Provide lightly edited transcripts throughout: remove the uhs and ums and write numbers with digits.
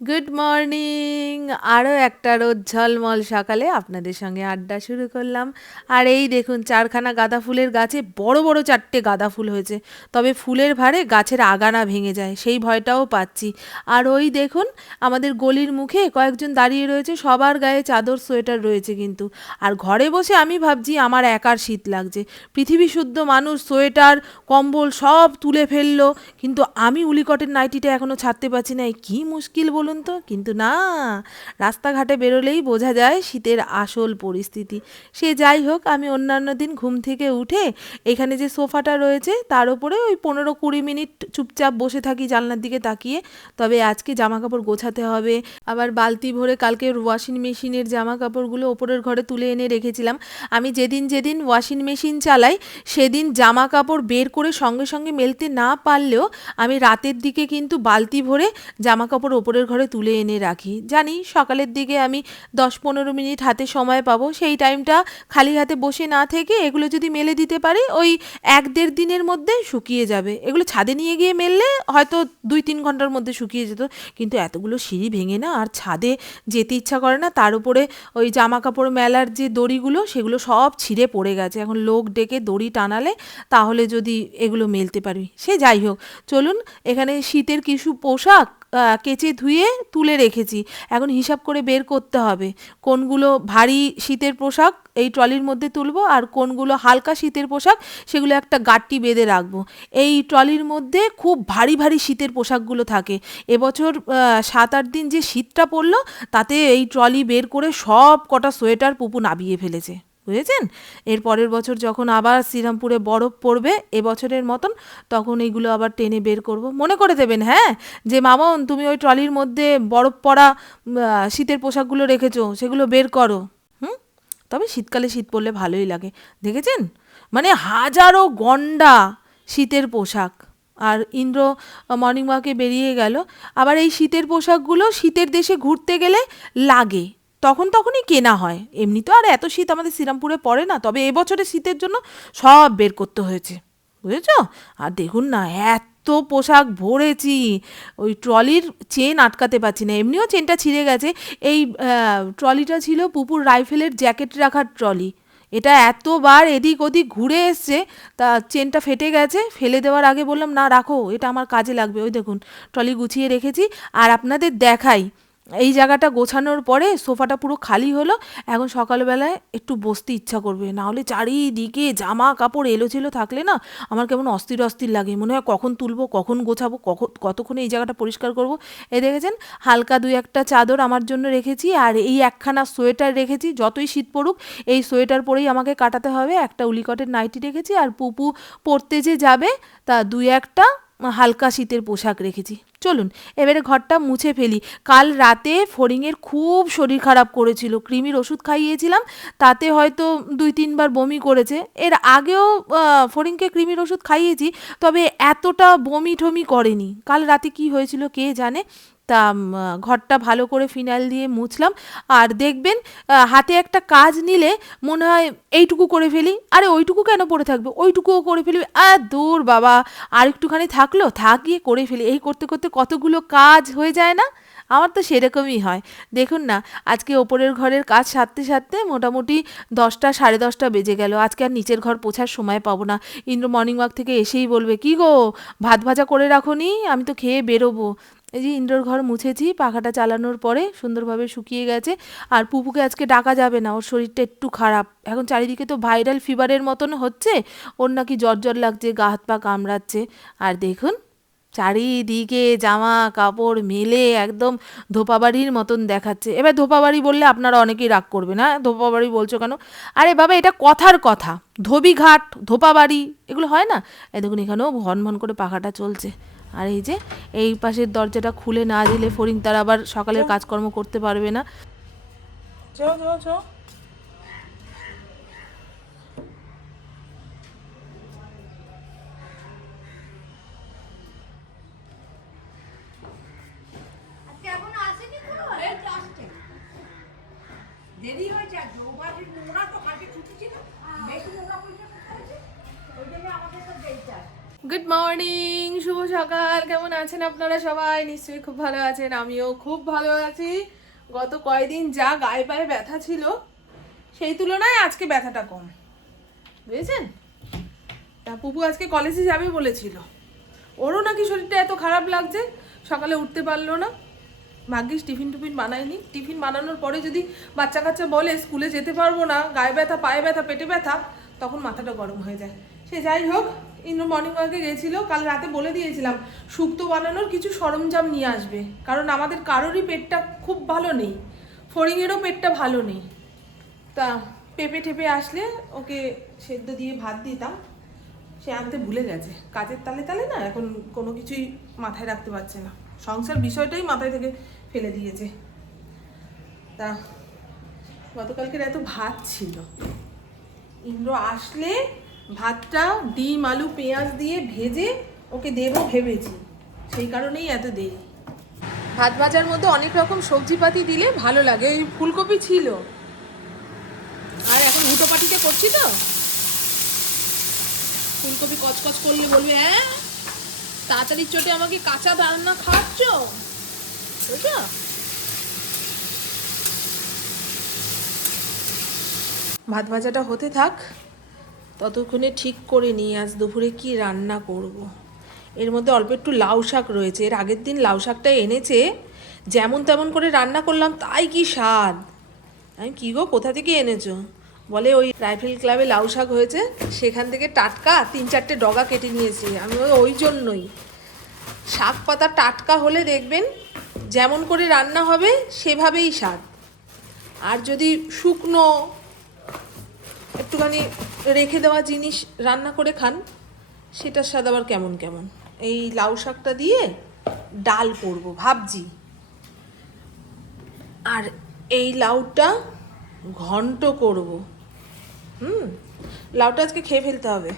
Good morning. আরও একটা রোদ ঝলমল সকালে আপনাদের সঙ্গে আড্ডা শুরু করলাম। আর এই দেখুন, চারখানা গাঁদা ফুলের গাছে বড় বড় চারটে গাঁদা ফুল হয়েছে। তবে ফুলের ভারে গাছের আগানা ভেঙে যায়, সেই ভয়টাও পাচ্ছি। আর ওই দেখুন, আমাদের গলির মুখে কয়েকজন দাঁড়িয়ে রয়েছে, সবার গায়ে চাদর সোয়েটার রয়েছে কিন্তু। আর ঘরে বসে আমি ভাবছি আমার একার শীত লাগছে। পৃথিবী শুদ্ধ মানুষ সোয়েটার কম্বল সব তুলে ফেললো, কিন্তু আমি উলিকটের নাইটিটা এখনও ছাড়তে পারছি না। কী মুশকিল বলুন তো। কিন্তু না, রাস্তাঘাটে বেরোলেই বোঝা যায় শীতের আসল পরিস্থিতি। সে যাই হোক, আমি অন্যান্য দিন ঘুম থেকে উঠে এখানে যে সোফাটা রয়েছে তার উপরে ওই 15-20 মিনিট চুপচাপ বসে থাকি জানলার দিকে তাকিয়ে। তবে আজকে জামা কাপড় গোছাতে হবে, আবার বালতি ভরে কালকে ওয়াশিং মেশিনের জামা কাপড়গুলো ওপরের ঘরে তুলে এনে রেখেছিলাম। আমি যেদিন যেদিন ওয়াশিং মেশিন চালাই সেদিন জামা কাপড় বের করে সঙ্গে সঙ্গে মেলতে না পারলেও আমি রাতের দিকে কিন্তু বালতি ভরে জামা কাপড় ওপরের ঘরে তুলে এনে রাখি। জানি সকালের দিকে আমি 10-15 মিনিট হাতে সময় পাবো, সেই টাইমটা খালি হাতে বসে না থেকে এগুলো যদি মেলে দিতে পারি ওই 1-1.5 দিনের মধ্যে শুকিয়ে যাবে। এগুলো ছাদে নিয়ে গিয়ে মেললে হয়তো 2-3 ঘন্টার মধ্যে শুকিয়ে যেত, কিন্তু এতগুলো সিঁড়ি ভেঙে না আর ছাদে যেতে ইচ্ছা করে না। তার উপরে ওই জামা কাপড় মেলার যে দড়িগুলো সেগুলো সব ছিঁড়ে পড়ে গেছে। এখন লোক ডেকে দড়ি টানালে তাহলে যদি এগুলো মেলতে পারি। সে যাই হোক, চলুন। এখানে শীতের কিছু পোশাক কেচে ধুয়ে তুলে রেখেছি। এখন হিসাব করে বের করতে হবে কোনগুলো ভারী শীতের পোশাক এই ট্রলির মধ্যে তুলবো, আর কোনগুলো হালকা শীতের পোশাক সেগুলো একটা গাঁটটি বেঁধে রাখবো। এই ট্রলির মধ্যে খুব ভারী ভারী শীতের পোশাকগুলো থাকে। এবছর 7-8 দিন যে শীতটা পড়লো তাতে এই ট্রলি বের করে সব কটা সোয়েটার পুপু নাবিয়ে ফেলেছে, বুঝেছেন? এর পরের বছর যখন আবার শ্রীরামপুরে বরফ পড়বে এবছরের মতন, তখন এইগুলো আবার টেনে বের করব। মনে করে দেবেন, হ্যাঁ, যে মামন তুমি ওই ট্রলির মধ্যে বরফ পড়া শীতের পোশাকগুলো রেখেছো, সেগুলো বের করো। হুম। তবে শীতকালে শীত পড়লে ভালোই লাগে, দেখেছেন? মানে হাজারো গন্ডা শীতের পোশাক। আর ইন্দ্র মর্নিং ওয়াকে বেরিয়ে গেল। আবার এই শীতের পোশাকগুলো শীতের দেশে ঘুরতে গেলে লাগে, তখনই কেনা হয়। এমনি তো আর এত শীত আমাদের শ্রীরামপুরে পড়ে না, তবে এবছরে শীতের জন্য সব বের করতে হয়েছে, বুঝেছ? আর দেখুন না, এত পোশাক ভরেছি, ওই ট্রলির চেন আটকাতে পারছি না, এমনিও চেনটা ছিঁড়ে গেছে। এই ট্রলিটা ছিল পুপুর রাইফেলের জ্যাকেট রাখার ট্রলি। এটা এতবার এদিক ওদিক ঘুরে এসছে, তা চেনটা ফেটে গেছে। ফেলে দেওয়ার আগে বললাম না রাখো, এটা আমার কাজে লাগবে। ওই দেখুন, ট্রলি গুছিয়ে রেখেছি। আর আপনাদের দেখাই, এই জায়গাটা গোছানোর পরে সোফাটা পুরো খালি হলো। এখন সকালবেলায় একটু বসতে ইচ্ছা করবে, না হলে চারিদিকে জামা কাপড় এলোচেলো থাকলে না আমার কেমন অস্থির অস্থির লাগে। মনে হয় কখন তুলবো, কখন গোছাবো, কতক্ষণে এই জায়গাটা পরিষ্কার করব। এই দেখেছেন, হালকা 2-1টা চাদর আমার জন্য রেখেছি, আর এই একখানা সোয়েটার রেখেছি। যতই শীত পড়ুক এই সোয়েটার পরেই আমাকে কাটাতে হবে। একটা উলিকটের নাইটি রেখেছি, আর পুপু পরতে যে যাবে তা 2-1টা হালকা শীতের পোশাক রেখেছি। চলুন এবারে ঘরটা মুছে ফেলি। কাল রাতে ফড়িংয়ের খুব শরীর খারাপ করেছিল, কৃমির ওষুধ খাইয়েছিলাম, তাতে হয়তো 2-3 বার বমি করেছে। এর আগেও ফড়িংকে কৃমির ওষুধ খাইয়েছি, তবে এতটা বমি ঠমি করেনি। কাল রাতে কি হয়েছিল কে জানে। তা ঘরটা ভালো করে ফিনাইল দিয়ে মুছলাম। আর দেখবেন হাতে একটা কাজ নিলে মনে হয় এইটুকু করে ফেলি, আরে ওইটুকু কেন পড়ে থাকবে, ওইটুকুও করে ফেলি। দূর বাবা, আর একটুখানি থাকলো, থাক গিয়ে করে ফেলি। এই করতে করতে কতগুলো কাজ হয়ে যায় না। আমার তো সেরকমই হয়। দেখুন না, আজকে ওপরের ঘরের কাজ সারতে সারতে মোটামুটি 10টা 10:30 বেজে গেল। আজকে আর নিচের ঘর পোছার সময় পাবো না। ইন্দ্র মর্নিং ওয়াক থেকে এসেই বলবে, কি গো ভাত ভাজা করে রাখো নি, আমি তো খেয়ে বেরোবো। এই যে ইন্দ্রর ঘর মুছেছি, পাখাটা চালানোর পরে সুন্দরভাবে শুকিয়ে গেছে। আর পুপুকে আজকে ডাকা যাবে না, ওর শরীরটা একটু খারাপ। এখন চারিদিকে তো ভাইরাল ফিভারের মতন হচ্ছে, ওর নাকি জ্বর জ্বর লাগছে, গা হাত পা কামড়াচ্ছে। আর দেখুন, চারিদিকে জামা কাপড় মেলে একদম ধোপাবাড়ির মতন দেখাচ্ছে। এবার ধোপাবাড়ি বললে আপনারা অনেকেই রাগ করবেন, হ্যাঁ ধোপাবাড়ি বলছো কেন? আরে বাবা, এটা কথার কথা। ধোবিঘাট, ধোপাবাড়ি এগুলো হয় না? এই দেখুন, এখানেও ভন ভন করে পাখাটা চলছে। আর এই যে এই পাশের দরজাটা খুলে না দিলে ফড়িং তার আবার সকালের কাজকর্ম করতে পারবে না। চো চো চো। দেরি হয়েছে, আর যৌবাটির নোংরা তো কালকে ছুটি ছিল, বেশি নোংরা পরিষ্কার করতে হয়েছে, ওই জন্য আমাদের তো দেরিটা। গুড মর্নিং, শুভ সকাল। কেমন আছেন আপনারা সবাই? নিশ্চয়ই খুব ভালো আছেন, আমিও খুব ভালো আছি। গত কয়েকদিন যা গায়ে পায়ে ব্যথা ছিল সেই তুলনায় আজকে ব্যথাটা কম, বুঝেছেন? তা পুপু আজকে কলেজে যাবে বলেছিল, ওরও নাকি শরীরটা এত খারাপ লাগছে, সকালে উঠতে পারলো না। ভাগ্যিস টিফিন টুফিন বানায়নি। টিফিন বানানোর পরে যদি বাচ্চা কাচ্চা বলে স্কুলে যেতে পারবো না, গায়ে ব্যথা, পায়ে ব্যথা, পেটে ব্যথা, তখন মাথাটা গরম হয়ে যায়। সে যাই হোক, ইন্দ্র মর্নিং ওয়াকে গেছিলো। কাল রাতে বলে দিয়েছিলাম শুক্তো বানানোর কিছু সরঞ্জাম নিয়ে আসবে, কারণ আমাদের কারোরই পেটটা খুব ভালো নেই, ফড়িংয়েরও পেটটা ভালো নেই। তা পেঁপে টেপে আসলে ওকে সেদ্ধ দিয়ে ভাত দিতাম, সে আনতে ভুলে গেছে। কাজের তালে তালে না এখন কোনো কিছুই মাথায় রাখতে পারছে না, সংসার বিষয়টাই মাথায় থেকে ফেলে দিয়েছে। তা গতকালকের এত ভাত ছিল, ইন্দ্র আসলে ভাতটা ডিম আলু পেঁয়াজ দিয়ে ভেজে ওকে দেবো ভেবেছি, সেই কারণেই এত দেরি। ভাত ভাজার মধ্যে অনেক রকম সবজিপাতি দিলে ভালো লাগে। এই ফুলকপি ছিল, আর এখন হুটোপাটিতে করছি তো, ফুলকপি কচকচ করলে বলবে হ্যাঁ তাড়াতাড়ি চটে আমাকে কাঁচা রান্না খাওয়াচ্ছ, বুঝছো? ভাত ভাজাটা হতে থাক, ততক্ষণে ঠিক করে নিই আজ দুপুরে কি রান্না করব। এর মধ্যে অল্প একটু লাউ শাক রয়েছে, এর আগের দিন লাউ শাকটা এনেছে, যেমন তেমন করে রান্না করলাম, তাই কি স্বাদ। আমি কী গো, কোথা থেকে এনেছো? বলে ওই রাইফেল ক্লাবে লাউ শাক হয়েছে, সেখান থেকে টাটকা 3-4টে ডগা কেটে নিয়েছি। আমি ওই জন্যই, শাক পাতা টাটকা হলে দেখবেন যেমন করে রান্না হবে সেভাবেই স্বাদ। আর যদি শুকনো একটুখানি রেখে দেওয়া জিনিস রান্না করে খান, সেটার স্বাদ আবার কেমন কেমন। এই লাউ শাকটা দিয়ে ডাল করব ভাবছি, আর এই লাউটা ঘন্ট করব। লাউটা আজকে খেয়ে ফেলতে হবে,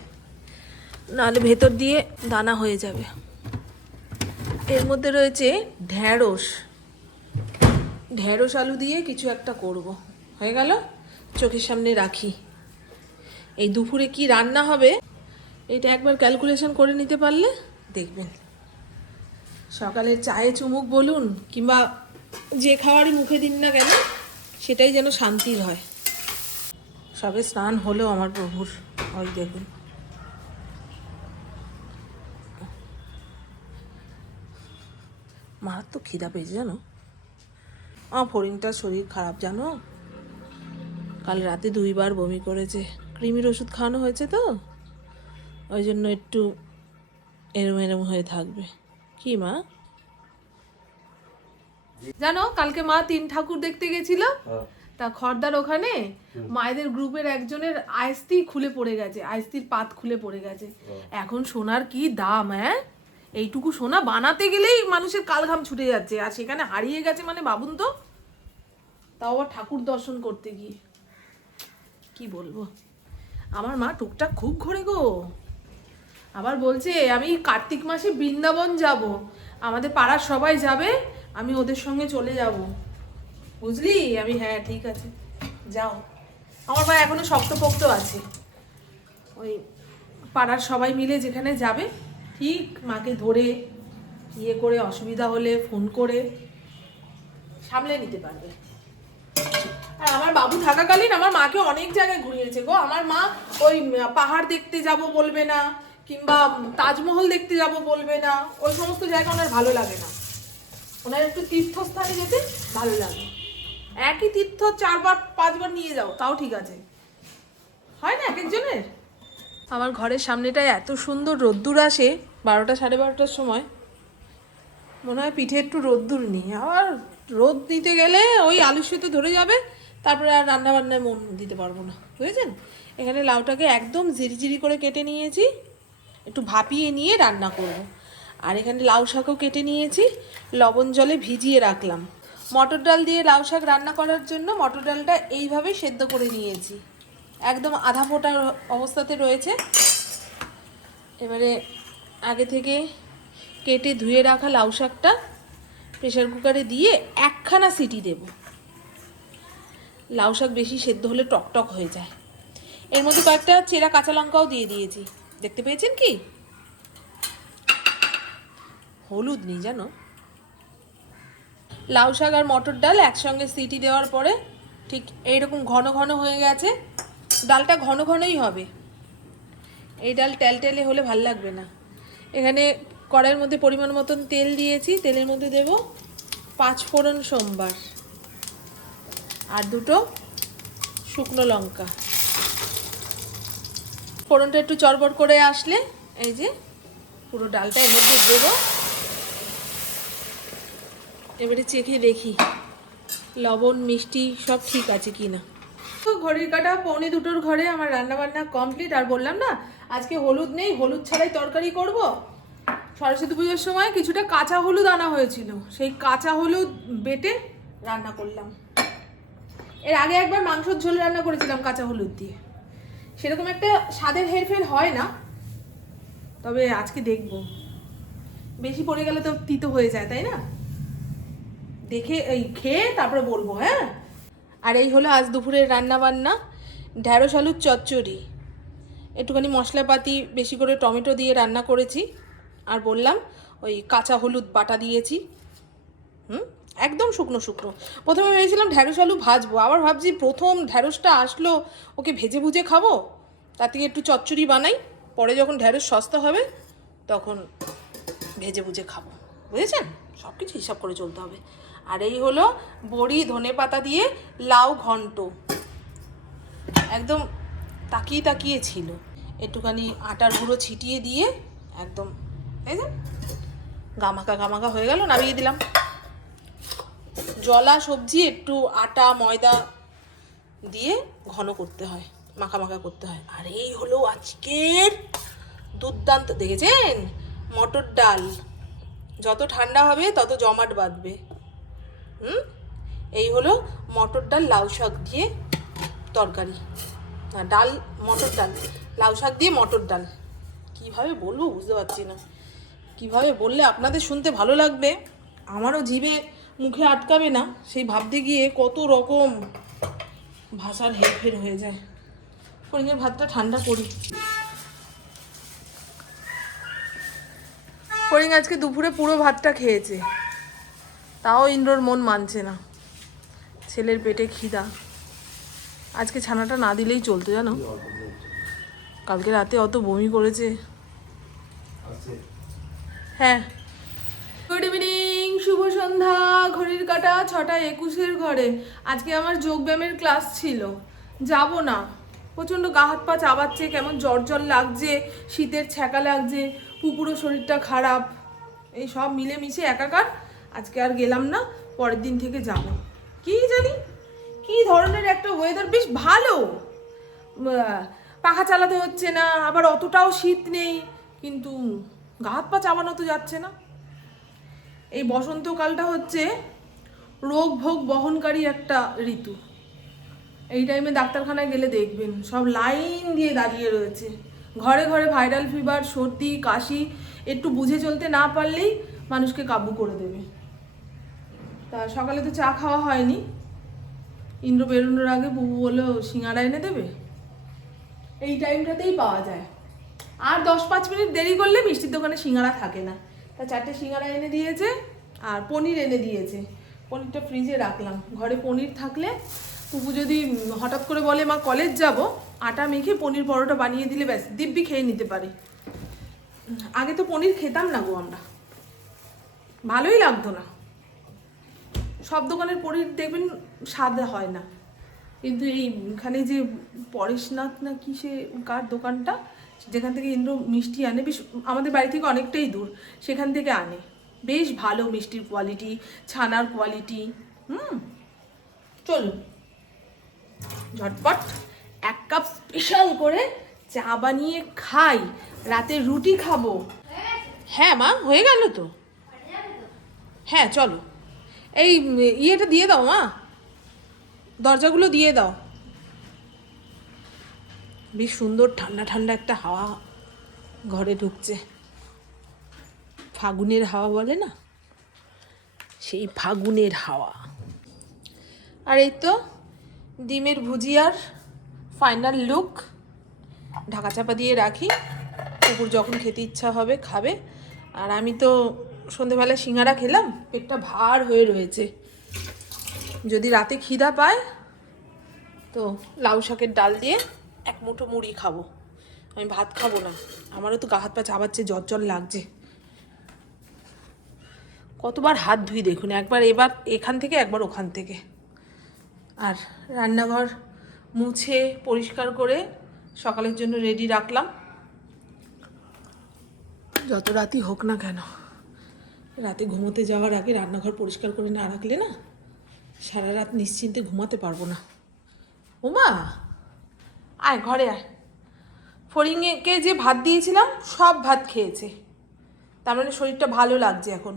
নাহলে ভেতর দিয়ে দানা হয়ে যাবে। এর মধ্যে রয়েছে ঢ্যাঁড়স, ঢ্যাঁড়স আলু দিয়ে কিছু একটা করব। হয়ে গেল, চোখের সামনে রাখি। এই দুপুরে কি রান্না হবে এটা একবার ক্যালকুলেশন করে নিতে পারলে দেখবেন, সকালের চায়ে চুমুক বলুন কিংবা যে খাবারই মুখে দিন না কেন, সেটাই যেন শান্তির হয়। সবে স্নান হলো আমার প্রভুর, ওই দেখুন। মারাত্মক খিদা পেয়েছে জানো, আমার ফড়িংটার শরীর খারাপ জানো, কাল রাতে 2বার বমি করেছে। কৃমির ওষুধ খাওয়ানো হয়েছে তো, ওই জন্য একটু এরম এরম হয়ে থাকবে। কি মা জানো, কালকে মা 3 ঠাকুর দেখতে গেছিল, তা খড়দার ওখানে মায়েদের গ্রুপের একজনের আইস্তি খুলে পড়ে গেছে, আইস্তির পাত খুলে পড়ে গেছে। এখন সোনার কি দাম, হ্যাঁ? এইটুকু সোনা বানাতে গেলেই মানুষের কালঘাম ছুটে যাচ্ছে, আর সেখানে হারিয়ে গেছে মানে ভাবুন তো, তাও আবার ঠাকুর দর্শন করতে গিয়ে। কি বলবো, আমার মা টুকটাক খুব ঘোরে গো। আবার বলছে আমি কার্তিক মাসে বৃন্দাবন যাব, আমাদের পাড়ার সবাই যাবে, আমি ওদের সঙ্গে চলে যাব, বুঝলি? আমি হ্যাঁ ঠিক আছে যাও। আমার মা এখনো শক্তপোক্ত আছে, ওই পাড়ার সবাই মিলে যেখানে যাবে ঠিক মাকে ধরে ইয়ে করে, অসুবিধা হলে ফোন করে সামলে নিতে পারবে। আর আমার বাবু থাকাকালীন আমার মাকে অনেক জায়গায় ঘুরিয়েছে গো। আমার মা ওই পাহাড় দেখতে যাব বলবে না, কিংবা তাজমহল দেখতে যাব বলবে না, ওই সমস্ত জায়গা ওনার ভালো লাগে না। ওনার একটু তীর্থস্থানে যেতে ভালো লাগে। একই তীর্থ 4-5বার নিয়ে যাও তাও ঠিক আছে, হয় না এক একজনের। আমার ঘরের সামনেটায় এত সুন্দর রোদ্দুর আসে 12টা 12:30টার সময়, মনে হয় পিঠে একটু রোদ্দুর নিই। আবার রোদ নিতে গেলে ওই আলু সেদ্ধ ধরে যাবে, তারপরে আর রান্নাবান্নায় মন দিতে পারবো না, বুঝেছেন? এখানে লাউটাকে একদম ঝিরিঝিরি করে কেটে নিয়েছি, একটু ভাপিয়ে নিয়ে রান্না করব। আর এখানে লাউ শাকও কেটে নিয়েছি, লবণ জলে ভিজিয়ে রাখলাম। মটর ডাল দিয়ে লাউ শাক রান্না করার জন্য মটর ডালটা এইভাবে সেদ্ধ করে নিয়েছি, একদম আধা ফোটা অবস্থাতে রয়েছে। এবারে আগে থেকে কেটে ধুয়ে রাখা লাউ শাকটা প্রেসার কুকারে দিয়ে 1খানা সিটি দেব। লাউ শাক বেশি সেদ্ধ হলে টকটক হয়ে যায়। এর মধ্যে কয়েকটা চেরা কাঁচা লঙ্কাও দিয়ে দিয়েছি, দেখতে পেয়েছেন কি? হলুদ নেই জানো। লাউ শাক আর মটর ডাল একসঙ্গে সিটি দেওয়ার পরে ঠিক এইরকম ঘন ঘন হয়ে গেছে। ডালটা ঘন ঘনই হবে, এই ডাল টেলটেলে হলে ভাল লাগবে না। এখানে কড়াইয়ের মধ্যে পরিমাণ মতন তেল দিয়েছি, তেলের মধ্যে দেব 5 ফোড়ন সোমবার আর 2টো শুকনো লঙ্কা। ফোড়নটা একটু চড়বড় করে আসলে এই যে পুরো ডালটা এর মধ্যে দেব। এবারে চেখে দেখি লবণ মিষ্টি সব ঠিক আছে কিনা। তো ঘড়ির কাঁটা 1:45 ঘরে আমার রান্নাবান্না কমপ্লিট। আর বললাম না আজকে হলুদ নেই, হলুদ ছাড়াই তরকারি করব। সরস্বতী পুজোর সময় কিছুটা কাঁচা হলুদ আনা হয়েছিল, সেই কাঁচা হলুদ বেটে রান্না করলাম। এর আগে একবার মাংসর ঝোল রান্না করেছিলাম কাঁচা হলুদ দিয়ে, সেরকম একটা স্বাদের হেরফের হয় না, তবে আজকে দেখব। বেশি পড়ে গেলে তো তিতো হয়ে যায়, তাই না? দেখে এই খেয়ে তারপরে বলবো। হ্যাঁ, আর এই হলো আজ দুপুরের রান্না বান্না। ঢ্যাঁড়স আলুর চচ্চড়ি, একটুখানি মশলাপাতি বেশি করে টমেটো দিয়ে রান্না করেছি। আর বললাম ওই কাঁচা হলুদ বাটা দিয়েছি, একদম শুকনো শুকনো। প্রথমে ভেবেছিলাম ঢ্যাঁড়স আলু ভাজবো, আবার ভাবছি প্রথম ঢ্যাঁড়সটা আসলো ওকে ভেজে ভুজে খাবো, তার থেকে একটু চচ্চড়ি বানাই, পরে যখন ঢ্যাঁড়স সস্তা হবে তখন ভেজে ভুজে খাবো। বুঝেছেন? সব কিছু হিসাব করে চলতে হবে। আর এই হলো বড়ি ধনে পাতা দিয়ে লাউ ঘন্ট, একদম তাকিয়ে তাকিয়ে ছিল। একটুখানি আটার গুঁড়ো ছিটিয়ে দিয়ে একদম এই যে গামাকা গামাকা হয়ে গেল, নামিয়ে দিলাম। জলা সবজি একটু আটা ময়দা দিয়ে ঘন করতে হয়, মাখা মাখা করতে হয়। আর এই হলো আজকের দুর্দান্ত, দেখেছেন, মটর ডাল। যত ঠান্ডা হবে তত জমাট বাঁধবে। এই হলো মটর ডাল লাউ শাক দিয়ে তরকারি, না ডাল মটর ডাল, লাউ শাক দিয়ে মটর ডাল। কীভাবে বলবো বুঝতে পারছি না, কীভাবে বললে আপনাদের শুনতে ভালো লাগবে, আমারও জিভে মুখে আটকাবে না, সেই ভাবতে গিয়ে কত রকম ভাষার হেরফের হয়ে যায়। ফড়িংয়ের ভাতটা ঠান্ডা করি। ফড়িং আজকে দুপুরে পুরো ভাতটা খেয়েছে, তাও ইন্দ্রর মন মানছে না, ছেলের পেটে খিদা। আজকে ছানাটা না দিলেই চলতো জানো, কালকে রাতে অত বমি করেছে। হ্যাঁ, গুড ইভিনিং, শুভ সন্ধ্যা। ঘড়ির কাঁটা 6:21 ঘরে। আজকে আমার যোগব্যায়ামের ক্লাস ছিল, যাব না। প্রচণ্ড গা হাত পা চাবাচ্ছে, কেমন জ্বর জ্বর লাগছে, শীতের ছ্যাঁকা লাগছে, পুরো শরীরটা খারাপ, এই সব মিলেমিশে একাকার। আজকে আর গেলাম না, পরের দিন থেকে যাব। কি জানি কি ধরনের একটা ওয়েদার, বেশ ভালো, পাখা চালাতে হচ্ছে না, আবার অতটাও শীত নেই, কিন্তু গা হাত পা চাবানো তো যাচ্ছে না। এই বসন্তকালটা হচ্ছে রোগ ভোগ বহনকারী একটা ঋতু। এই টাইমে ডাক্তারখানায় গেলে দেখবেন সব লাইন দিয়ে দাঁড়িয়ে রয়েছে, ঘরে ঘরে ভাইরাল ফিভার, সর্দি কাশি, একটু বুঝে চলতে না পারলেই মানুষকে কাবু করে দেবে। তা সকালে তো চা খাওয়া হয়নি, ইন্দ্র বেরোনোর আগে বুবু বললো সিঙ্গাড়া এনে দেবে, এই টাইমটাতেই পাওয়া যায়। আর 10-5 মিনিট দেরি করলে মিষ্টির দোকানে সিঙ্গাড়া থাকে না, তা 4টে সিঙ্গাড়া এনে দিয়েছে আর পনির এনে দিয়েছে। পনিরটা ফ্রিজে রাখলাম, ঘরে পনির থাকলে পুপু যদি হঠাৎ করে বলে মা কলেজ যাব, আটা মেখে পনির পরোটা বানিয়ে দিলে ব্যাস দিব্যি খেয়ে নিতে পারে। আগে তো পনির খেতাম না গো আমরা, ভালোই লাগতো না। সব দোকানের পনির দেখবেন স্বাদ হয় না, কিন্তু এইখানে যে পরেশনাথ না কি সে কার দোকানটা, যেখান থেকে ইন্দ্র মিষ্টি আনে, বেশ আমাদের বাড়ি থেকে অনেকটাই দূর, সেখান থেকে আনে, বেশ ভালো মিষ্টির কোয়ালিটি, ছানার কোয়ালিটি। চলুন ঝটপট 1 কাপ স্পেশাল করে চা বানিয়ে খাই, রাতে রুটি খাবো। হ্যাঁ মা, হয়ে গেল তো। হ্যাঁ চলো, এই ইয়েটা দিয়ে দাও মা, দরজাগুলো দিয়ে দাও। বেশ সুন্দর ঠান্ডা ঠান্ডা একটা হাওয়া ঘরে ঢুকছে, ফাগুনের হাওয়া বলে না, সেই ফাগুনের হাওয়া। আর এই তো ডিমের ভুজিয়ার ফাইনাল লুক, ঢাকা চাপা দিয়ে রাখি, কুকুর যখন খেতে ইচ্ছা হবে খাবে। আর আমি তো সন্ধেবেলায় সিঙ্গারা খেলাম, পেটটা ভার হয়ে রয়েছে। যদি রাতে খিদা পায় তো লাউ শাকের ডাল দিয়ে এক মুঠো মুড়ি খাবো, আমি ভাত খাবো না। আমারও তো গা হাত পা চাবাচ্ছে, জ্বর জ্বর লাগছে। কতবার হাত ধুই দেখুন, একবার এবার এখান থেকে একবার ওখান থেকে। আর রান্নাঘর মুছে পরিষ্কার করে সকালের জন্য রেডি রাখলাম। যত রাতই হোক না কেন, রাতে ঘুমোতে যাওয়ার আগে রান্নাঘর পরিষ্কার করে না রাখলে না সারা রাত নিশ্চিন্তে ঘুমাতে পারবো না। ওমা, আয় ঘরে আয়। ফড়িংকে যে ভাত দিয়েছিলাম সব ভাত খেয়েছে, তার মানে শরীরটা ভালো লাগছে এখন।